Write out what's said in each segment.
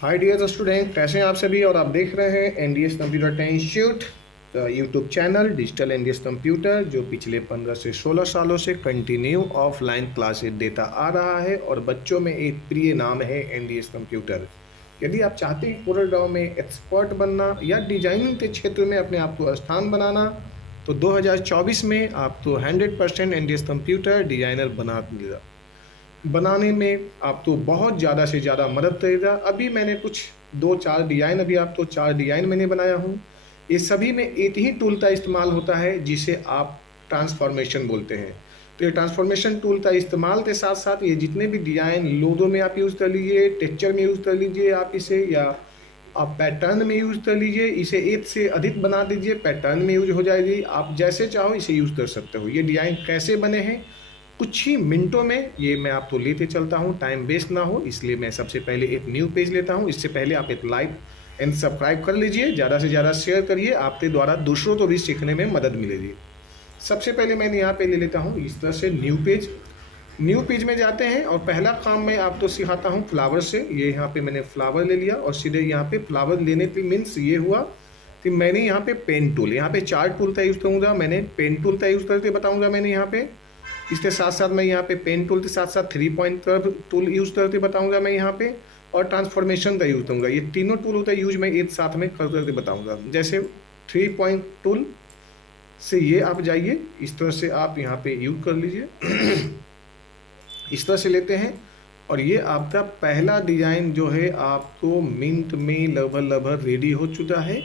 Hi dear student, कैसे हैं आप सभी। और आप देख रहे हैं NDS computer institute YouTube channel digital NDS computer, जो पिछले 15 से 16 सालों से कंटिन्यू ऑफलाइन क्लासेस देता आ रहा है और बच्चों में एक प्रिय नाम है एनडीएस कंप्यूटर। यदि आप चाहते हैं पूरे गाँव में एक्सपर्ट बनना या डिजाइनिंग के क्षेत्र में अपने आप को स्थान बनाना, तो 2024 में आप तो 100% एनडीएस कंप्यूटर डिजाइनर बनाने में आप तो बहुत ज़्यादा से ज़्यादा मदद करेगा। अभी मैंने कुछ 2-4 डिज़ाइन, अभी आप तो 4 डिज़ाइन मैंने बनाया हूँ। ये सभी में एक ही टूल का इस्तेमाल होता है जिसे आप ट्रांसफॉर्मेशन बोलते हैं। तो ये ट्रांसफॉर्मेशन टूल का इस्तेमाल के साथ साथ ये जितने भी डिज़ाइन लोगो में आप यूज़ कर लीजिए, टेक्सचर में यूज़ कर लीजिए आप इसे, या आप पैटर्न में यूज़ कर लीजिए, इसे एक से अधिक बना दीजिए, पैटर्न में यूज हो जाएगी। आप जैसे चाहो इसे यूज़ कर सकते हो। ये डिज़ाइन कैसे बने हैं कुछ ही मिनटों में ये मैं आपको लेते चलता हूँ, टाइम वेस्ट ना हो इसलिए मैं सबसे पहले एक न्यू पेज लेता हूँ। इससे पहले आप एक लाइक एंड सब्सक्राइब कर लीजिए, ज़्यादा से ज़्यादा शेयर करिए, आपके द्वारा दूसरों को भी सीखने में मदद मिलेगी। सबसे पहले मैंने यहाँ पे ले लेता हूँ इस तरह से न्यू पेज। न्यू पेज में जाते हैं और पहला काम मैं आपको सिखाता हूँ फ्लावर से। ये यहाँ पे मैंने फ्लावर ले लिया और सीधे यहाँ पे फ्लावर लेने के मीन्स ये हुआ कि मैंने यहाँ पे पेन टूल, यहाँ पे 4 टूल का यूज़ करूँगा। मैंने पेन टूल का यूज़ करके बताऊँगा मैंने यहाँ पे। इसके साथ साथ मैं यहाँ पे पेन टूल के साथ साथ 3 पॉइंट कर्व टूल यूज़ करके बताऊंगा मैं यहाँ पे, और ट्रांसफॉर्मेशन का यूज़ करूँगा। ये तीनों टूल होता है यूज मैं एक साथ में कर करके बताऊंगा। जैसे 3 पॉइंट टूल से ये आप जाइए, इस तरह से आप यहाँ पे यूज कर लीजिए। इस तरह से लेते हैं और ये आपका पहला डिज़ाइन जो है आपको मिनट में लगभग रेडी हो चुका है।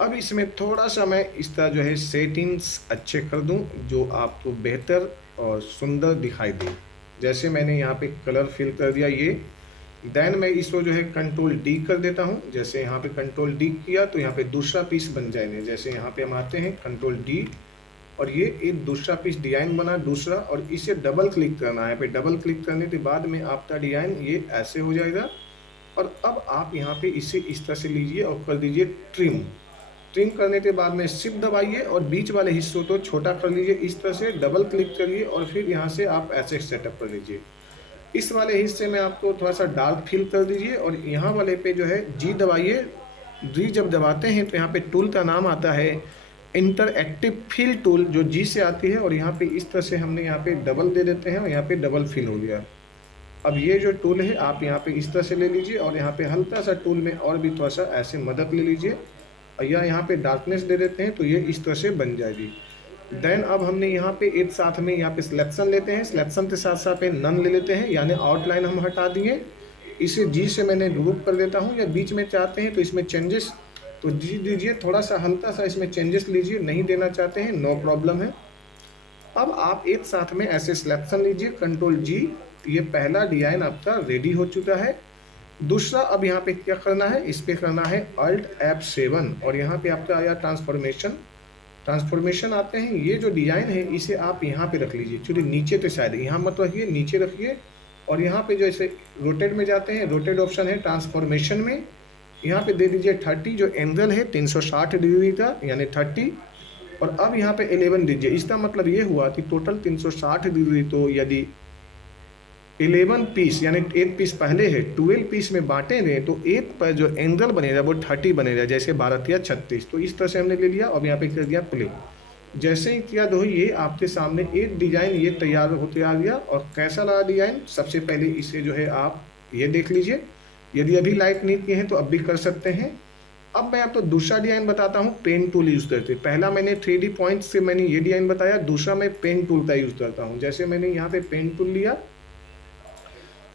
अब इसमें थोड़ा सा मैं इस तरह जो है सेटिंग्स अच्छे कर दूं जो आपको बेहतर और सुंदर दिखाई दे। जैसे मैंने यहाँ पे कलर फिल कर दिया ये, देन मैं इसको जो है कंट्रोल डी कर देता हूँ। जैसे यहाँ पे कंट्रोल डी किया तो यहाँ पे दूसरा पीस बन जाएंगे। जैसे यहाँ पे हम आते हैं कंट्रोल डी और ये एक दूसरा पीस डिज़ाइन बना दूसरा, और इसे डबल क्लिक करना है। पे डबल क्लिक करने के बाद में आपका डिज़ाइन ये ऐसे हो जाएगा। और अब आप यहाँ पे इसे इस तरह से लीजिए और कर दीजिए ट्रिम। ट्रिम करने के बाद में शिफ्ट दबाइए और बीच वाले हिस्सों को छोटा कर लीजिए। इस तरह से डबल क्लिक करिए और फिर यहाँ से आप ऐसे सेटअप कर लीजिए। इस वाले हिस्से में आपको थोड़ा सा डार्क फिल कर दीजिए और यहाँ वाले पे जो है जी दबाइए। जी जब दबाते हैं तो यहाँ पे टूल का नाम आता है इंटरएक्टिव फिल टूल, जो जी से आती है। और यहाँ पे इस तरह से हमने यहाँ पे डबल दे देते हैं और यहाँ पे डबल फिल हो गया। अब ये जो टूल है आप यहाँ पे इस तरह से ले लीजिए और यहाँ पे हल्का सा टूल में और भी थोड़ा सा ऐसे मदद ले लीजिए या यहाँ पे डार्कनेस दे देते हैं तो ये इस तरह से बन जाएगी। देन अब हमने यहाँ पे एक साथ में यहाँ पे सिलेक्शन लेते हैं, सिलेक्शन के साथ साथ पे नन ले लेते हैं, यानी आउटलाइन हम हटा दिए। इसे जी से मैंने ग्रुप कर देता हूँ, या बीच में चाहते हैं तो इसमें चेंजेस तो जी दीजिए, थोड़ा सा हल्का सा इसमें चेंजेस लीजिए, नहीं देना चाहते हैं नो प्रॉब्लम है। अब आप एक साथ में ऐसे सिलेक्शन लीजिए कंट्रोल जी। ये पहला डिजाइन आपका रेडी हो चुका है। दूसरा अब यहाँ पे क्या करना है, इस पे करना है अल्ट F7 और यहाँ पे आपका आया ट्रांसफॉर्मेशन। ट्रांसफॉर्मेशन आते हैं, ये जो डिजाइन है इसे आप यहाँ पे रख लीजिए। चलिए नीचे तो शायद यहाँ मत रखिए, नीचे रखिए। और यहाँ पे जो ऐसे रोटेट में जाते हैं, रोटेट ऑप्शन है ट्रांसफॉर्मेशन में, यहाँ पे दे दीजिए 30, जो एंगल है 360 डिग्री का यानी 30। और अब यहाँ पे 11 दीजिए। इसका मतलब ये हुआ कि टोटल 360 डिग्री, तो यदि 11 पीस यानी एक पीस पहले है 12 पीस में बांटेंगे तो एक पर जो एंगल बनेगा वो 30 बनेगा, जैसे 12 या 36। तो इस तरह से हमने ले लिया। अब यहाँ पे कर दिया प्ले। जैसे ही किया तो ये आपके सामने एक डिजाइन ये तैयार होते आ गया। और कैसा लगा डिजाइन, सबसे पहले इसे जो है आप ये देख लीजिए। यदि अभी लाइक नहीं किए हैं तो अब भी कर सकते हैं। अब मैं आपको दूसरा डिजाइन बताता हूँ पेन टूल यूज़ करके। पहला मैंने 3D पॉइंट से मैंने ये डिजाइन बताया, दूसरा मैं पेन टूल का यूज़ करता हूँ। जैसे मैंने यहाँ पे पेन टूल लिया,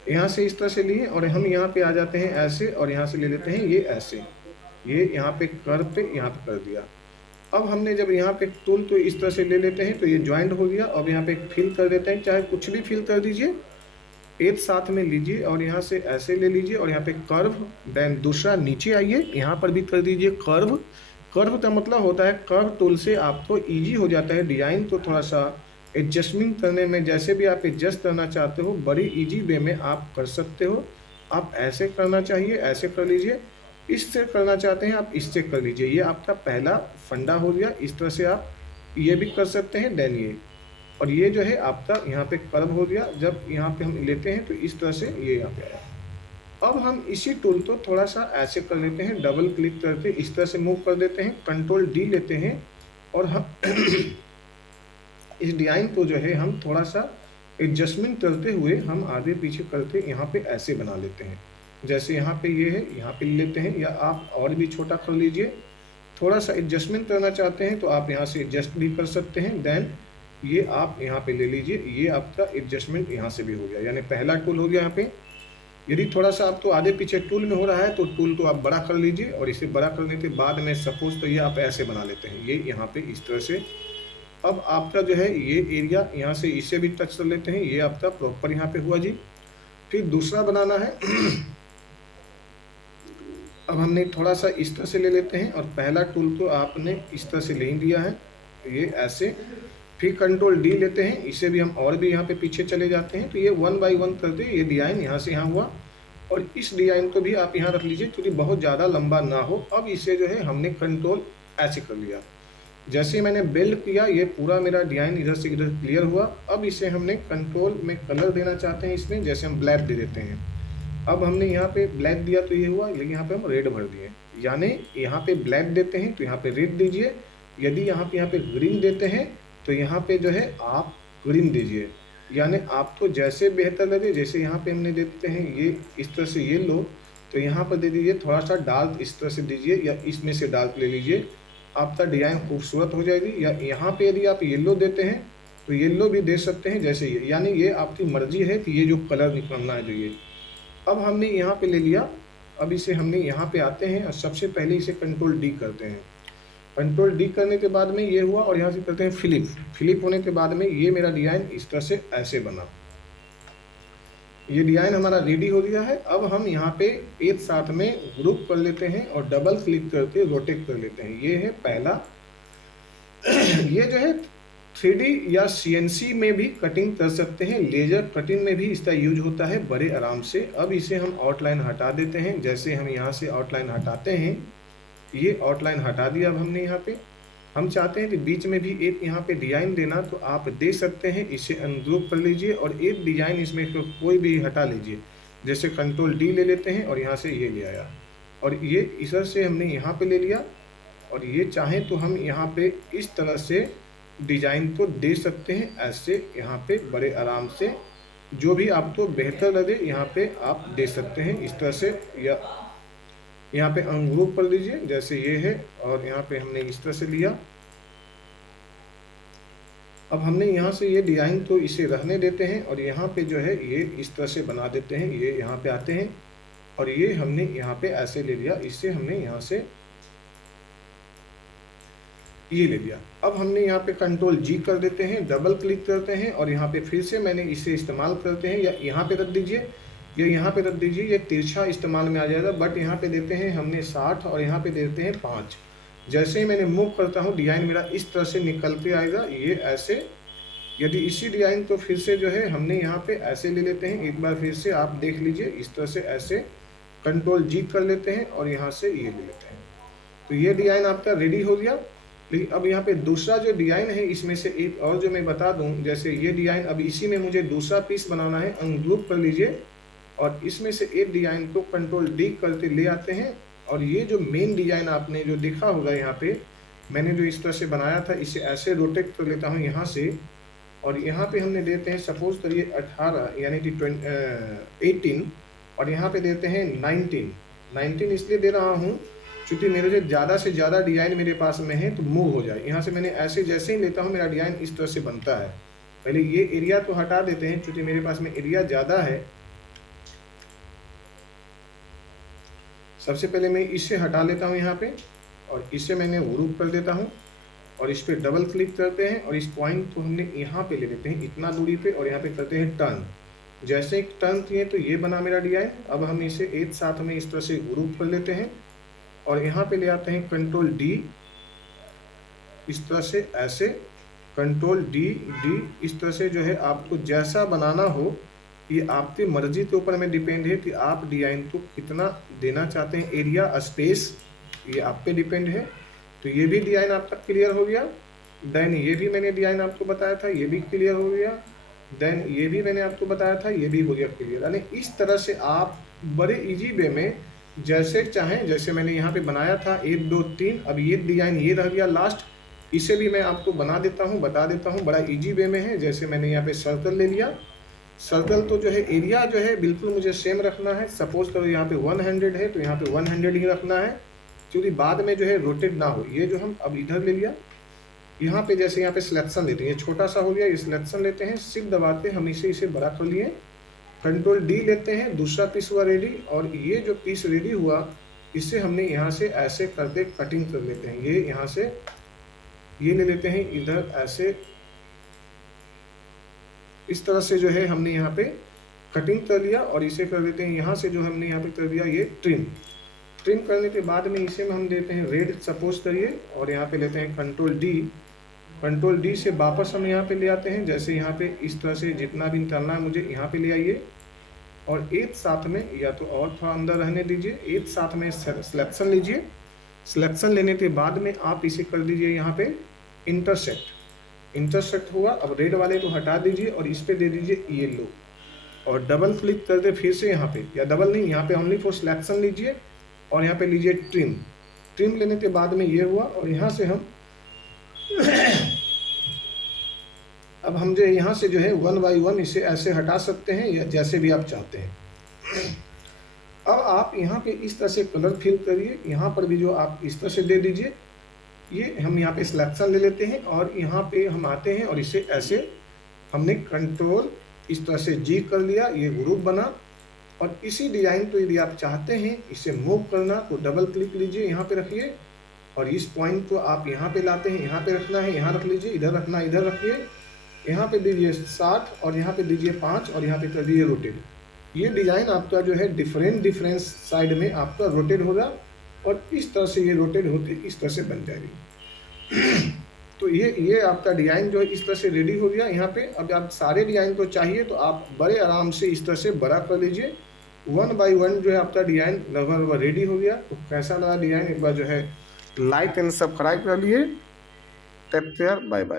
यहाँ से इस तरह से लिए और हम यहाँ पे आ जाते हैं ऐसे, और यहाँ से ले लेते हैं ये ऐसे, ये यहाँ पे कर पे यहाँ पे कर दिया। अब हमने जब यहाँ पे टूल तो इस तरह से ले लेते हैं तो ये ज्वाइंट हो गया। अब यहाँ पे फिल कर देते हैं, चाहे कुछ भी फिल कर दीजिए, एक साथ में लीजिए और यहाँ से ऐसे ले लीजिए और यहाँ पे कर्व। देन दूसरा नीचे आइए, यहाँ पर भी कर दीजिए कर्व। कर्व का मतलब होता है कर्व टूल से आपको ईजी हो जाता है डिज़ाइन को थोड़ा सा एडजस्टमेंट करने में। जैसे भी आप एडजस्ट करना चाहते हो बड़ी इजी वे में आप कर सकते हो। आप ऐसे करना चाहिए, ऐसे कर लीजिए, इससे करना चाहते हैं आप इससे कर लीजिए। ये आपका पहला फंडा हो गया। इस तरह से आप ये भी कर सकते हैं। देन ये, और ये जो है आपका यहाँ पे कर्व हो गया। जब यहाँ पे हम लेते हैं तो इस तरह से ये यहाँ पे आया। अब हम इसी टूल को थोड़ा सा ऐसे कर लेते हैं, डबल क्लिक करके इस तरह से मूव कर देते हैं, कंट्रोल डी लेते हैं और हम इस डिजाइन को जो है हम थोड़ा सा एडजस्टमेंट करते हुए हम आगे पीछे करके यहाँ पे ऐसे बना लेते हैं। जैसे यहाँ पे ये है, यहाँ पे ले लेते हैं, या आप और भी छोटा कर लीजिए। थोड़ा सा एडजस्टमेंट करना चाहते हैं तो आप यहाँ से एडजस्ट भी कर सकते हैं। देन ये आप यहाँ पे ले लीजिए, ये आपका एडजस्टमेंट यहाँ से भी हो गया, यानी पहला टूल हो गया यहाँ पे। यदि थोड़ा सा आपको आगे पीछे टूल में हो रहा है तो टूल को आप बड़ा कर लीजिए, और इसे बड़ा करने के बाद में सपोज तो ये आप ऐसे बना लेते हैं, ये यहाँ पे इस तरह से। अब आपका जो है ये एरिया यहाँ से इसे भी टच कर लेते हैं, ये आपका प्रॉपर यहाँ पे हुआ जी। फिर दूसरा बनाना है अब हमने थोड़ा सा इस तरह से ले लेते हैं, और पहला टूल तो आपने इस तरह से ले ही लिया है, ये ऐसे। फिर कंट्रोल डी लेते हैं, इसे भी हम और भी यहाँ पे पीछे चले जाते हैं, तो ये 1 बाई 1 करते ये डिजाइन यहाँ से यहाँ हुआ। और इस डिजाइन को भी आप यहाँ रख लीजिए क्योंकि बहुत ज़्यादा लंबा ना हो। अब इसे जो है हमने कंट्रोल ऐसे कर लिया, जैसे मैंने बेल्ट किया ये पूरा मेरा डिजाइन इधर से इधर क्लियर हुआ। अब इसे हमने कंट्रोल में कलर देना चाहते हैं इसमें, जैसे हम ब्लैक दे देते हैं। अब हमने यहाँ पे ब्लैक दिया तो ये हुआ, लेकिन यहाँ पे हम रेड भर दिए, यानी यहाँ पे ब्लैक देते हैं तो यहाँ पे रेड दीजिए। यदि यहाँ पे ग्रीन देते हैं तो यहाँ पे जो है आप ग्रीन दीजिए, यानी आपको जैसे बेहतर लगे। जैसे यहाँ पे हमने देते हैं ये इस तरह से येलो, तो यहाँ पर दे दीजिए थोड़ा सा डार्क इस तरह से दीजिए, या इसमें से डार्क ले लीजिए, आपका डिजाइन खूबसूरत हो जाएगी। या यहाँ पे यदि आप येलो देते हैं तो येलो भी दे सकते हैं, जैसे ये, यानी ये आपकी मर्जी है कि ये जो कलर निकलना है जो ये। अब हमने यहाँ पे ले लिया, अब इसे हमने यहाँ पे आते हैं और सबसे पहले इसे कंट्रोल डी करते हैं। कंट्रोल डी करने के बाद में ये हुआ, और यहाँ से करते हैं फ्लिप। फ्लिप होने के बाद में ये मेरा डिजाइन इस तरह से ऐसे बना, ये डिजाइन हमारा रेडी हो गया है। अब हम यहाँ पे एक साथ में ग्रुप कर लेते हैं और डबल क्लिक करके रोटेट कर लेते हैं। ये है पहला ये जो है 3D या CNC में भी कटिंग कर सकते हैं, लेजर कटिंग में भी इसका यूज होता है बड़े आराम से। अब इसे हम आउटलाइन हटा देते हैं, जैसे हम यहाँ से आउटलाइन हटाते हैं, ये आउटलाइन हटा दिया। अब हमने यहाँ पे हम चाहते हैं कि बीच में भी एक यहाँ पे डिजाइन देना, तो आप दे सकते हैं, इसे अनग्रुप कर लीजिए और एक डिजाइन इसमें कोई भी हटा लीजिए। जैसे कंट्रोल डी ले लेते हैं और यहाँ से ये ले आया, और ये इधर से हमने यहाँ पे ले लिया, और ये चाहें तो हम यहाँ पे इस तरह से डिजाइन को दे सकते हैं, ऐसे यहाँ पे बड़े आराम से। जो भी आपको बेहतर लगे यहाँ पे आप दे सकते हैं इस तरह से, या यहाँ पे अनग्रुप कर दीजिए जैसे ये है, और यहाँ पे हमने इस तरह से लिया। अब हमने यहाँ से ये डिजाइन तो इसे रहने देते हैं, और यहाँ पे जो है ये इस तरह से बना देते हैं। ये यहाँ पे आते हैं और ये हमने यहाँ पे ऐसे ले लिया, इससे हमने यहाँ से ये ले लिया। अब हमने यहाँ पे कंट्रोल जी कर देते हैं, डबल क्लिक करते हैं, और यहाँ पे फिर से मैंने इसे इस्तेमाल करते हैं, या यहाँ पे रख दीजिए, ये यहाँ पे रख दीजिए, ये तिरछा इस्तेमाल में आ जाएगा। बट यहाँ पे देते हैं हमने 60 और यहाँ पे देते हैं 5। जैसे ही मैंने मूव करता हूँ डिजाइन मेरा इस तरह से निकल के आएगा, ये ऐसे। यदि इसी डिजाइन तो फिर से जो है हमने यहाँ पे ऐसे ले लेते हैं, एक बार फिर से आप देख लीजिए, इस तरह से ऐसे कंट्रोल जी कर लेते हैं और यहाँ से ये ले लेते हैं। तो ये डिजाइन आपका रेडी हो गया। लेकिन अब यहाँ पे दूसरा जो डिजाइन है इसमें से एक और जो मैं बता दूं, जैसे ये डिजाइन, अब इसी में मुझे दूसरा पीस बनाना है, अनग्रुप कर लीजिए और इसमें से एक डिजाइन को कंट्रोल डी करके ले आते हैं, और ये जो मेन डिजाइन आपने जो देखा होगा यहाँ पे मैंने जो इस तरह से बनाया था, इसे ऐसे रोटेट कर लेता हूँ यहाँ से, और यहाँ पे हमने देते हैं सपोज करिए 18 यानी कि 18, और यहाँ पे देते हैं 19 इसलिए दे रहा हूँ क्योंकि मेरे जो ज़्यादा से ज़्यादा डिजाइन मेरे पास में है तो मूव हो जाए। यहाँ से मैंने ऐसे जैसे ही लेता हूँ मेरा डिजाइन इस तरह से बनता है। पहले ये एरिया तो हटा देते हैं क्योंकि मेरे पास में एरिया ज़्यादा है। सबसे पहले मैं इसे हटा लेता हूँ यहाँ पे, और इसे मैंने ग्रुप कर देता हूँ, और इस पर डबल क्लिक करते हैं, और इस पॉइंट को हमने यहाँ पे ले लेते हैं इतना दूरी पे, और यहाँ पे करते हैं टर्न। जैसे एक टर्न किए तो ये बना मेरा डिजाइन। अब हम इसे एक साथ में इस तरह से ग्रुप कर लेते हैं, और यहाँ पे ले आते हैं कंट्रोल डी, इस तरह से ऐसे कंट्रोल डी इस तरह से जो है आपको जैसा बनाना हो, ये आपकी मर्जी के ऊपर में डिपेंड है कि आप डिजाइन को कितना देना चाहते हैं, एरिया स्पेस ये आप पे डिपेंड है। तो ये भी डिजाइन आपका क्लियर हो गया। देन ये भी मैंने डिजाइन आपको बताया था, ये भी क्लियर हो गया। देन ये भी मैंने आपको बताया था, ये भी हो गया क्लियर। यानी इस तरह से आप बड़े इजी वे में जैसे चाहें, जैसे मैंने यहाँ पे बनाया था 1 2 3, अब ये डिज़ाइन ये रह गया लास्ट, इसे भी मैं आपको बना देता हूँ, बता देता हूँ, बड़ा इजी वे में है। जैसे मैंने यहाँ पे सर्कल ले लिया, सर्कल तो जो है एरिया जो है बिल्कुल मुझे सेम रखना है। सपोज करो यहाँ पे 100 है तो यहाँ पे 100 ही रखना है, क्योंकि बाद में जो है रोटेट ना हो। ये जो हम अब इधर ले लिया, यहाँ पे जैसे यहाँ पे सिलेक्शन लेते हैं, ये छोटा सा हो गया, ये सिलेक्शन लेते हैं, शिफ्ट दबाते हैं हम, इसे बड़ा कर लिए, कंट्रोल डी लेते हैं, दूसरा पीस हुआ रेडी। और ये जो पीस रेडी हुआ इसे हमने यहाँ से ऐसे करके कटिंग कर लेते हैं। ये यहाँ से ये ले लेते हैं इधर ऐसे, इस तरह से जो है हमने यहाँ पे कटिंग कर लिया। और इसे कर देते हैं यहाँ से जो हमने यहाँ पे कर दिया ये ट्रिम। ट्रिम करने के बाद में इसे में हम देते हैं रेड सपोज करिए, और यहाँ पे लेते हैं कंट्रोल डी से वापस हम यहाँ पे ले आते हैं। जैसे यहाँ पे इस तरह से जितना भी निकालना है मुझे यहाँ पे ले आइए, और एक साथ में, या तो और थोड़ा अंदर रहने दीजिए, एक साथ में सिलेक्शन लीजिए। सिलेक्शन लेने के बाद में आप इसे कर दीजिए यहाँ पे इंटरसेक्ट हुआ। अब रेड वाले को हटा दीजिए और इस पे दे दीजिए येलो, और डबल क्लिक कर दे फिर से यहाँ पे, या डबल नहीं, यहाँ पे ओनली फॉर सिलेक्शन लीजिए और यहाँ पे लीजिए ट्रिम लेने के बाद में ये हुआ। और यहाँ से हम अब हम जो यहाँ से जो है 1 बाई 1 इसे ऐसे हटा सकते हैं, या जैसे भी आप चाहते हैं। अब आप यहाँ पे इस तरह से कलर फिल करिए, यहाँ पर भी जो आप इस तरह से दे दीजिए। ये हम यहाँ पे सिलेक्शन ले लेते हैं और यहाँ पे हम आते हैं और इसे ऐसे हमने कंट्रोल इस तरह से जी कर लिया, ये ग्रुप बना। और इसी डिज़ाइन को यदि आप चाहते हैं इसे मूव करना तो डबल क्लिक लीजिए, यहाँ पे रखिए, और इस पॉइंट को आप यहाँ पे लाते हैं, यहाँ पे रखना है, यहाँ रख लीजिए, इधर रखना है, इधर रखिए, यहाँ पे दीजिए 60 और यहाँ पे दीजिए 5 और यहाँ पे कर दीजिए रोटेट। ये डिज़ाइन आपका जो है डिफरेंट साइड में आपका रोटेट होगा, और इस तरह से ये रोटेट होते इस तरह से बन जाएगी। तो ये आपका डिज़ाइन जो है इस तरह से रेडी हो गया। यहाँ पे अब आप सारे डिज़ाइन को चाहिए तो आप बड़े आराम से इस तरह से बड़ा कर लीजिए। 1 बाई 1 जो है आपका डिज़ाइन लगभग रेडी हो गया। तो कैसा लगा डिज़ाइन, एक बार जो है लाइक एंड सब्सक्राइब कर लिए। Take care, bye bye.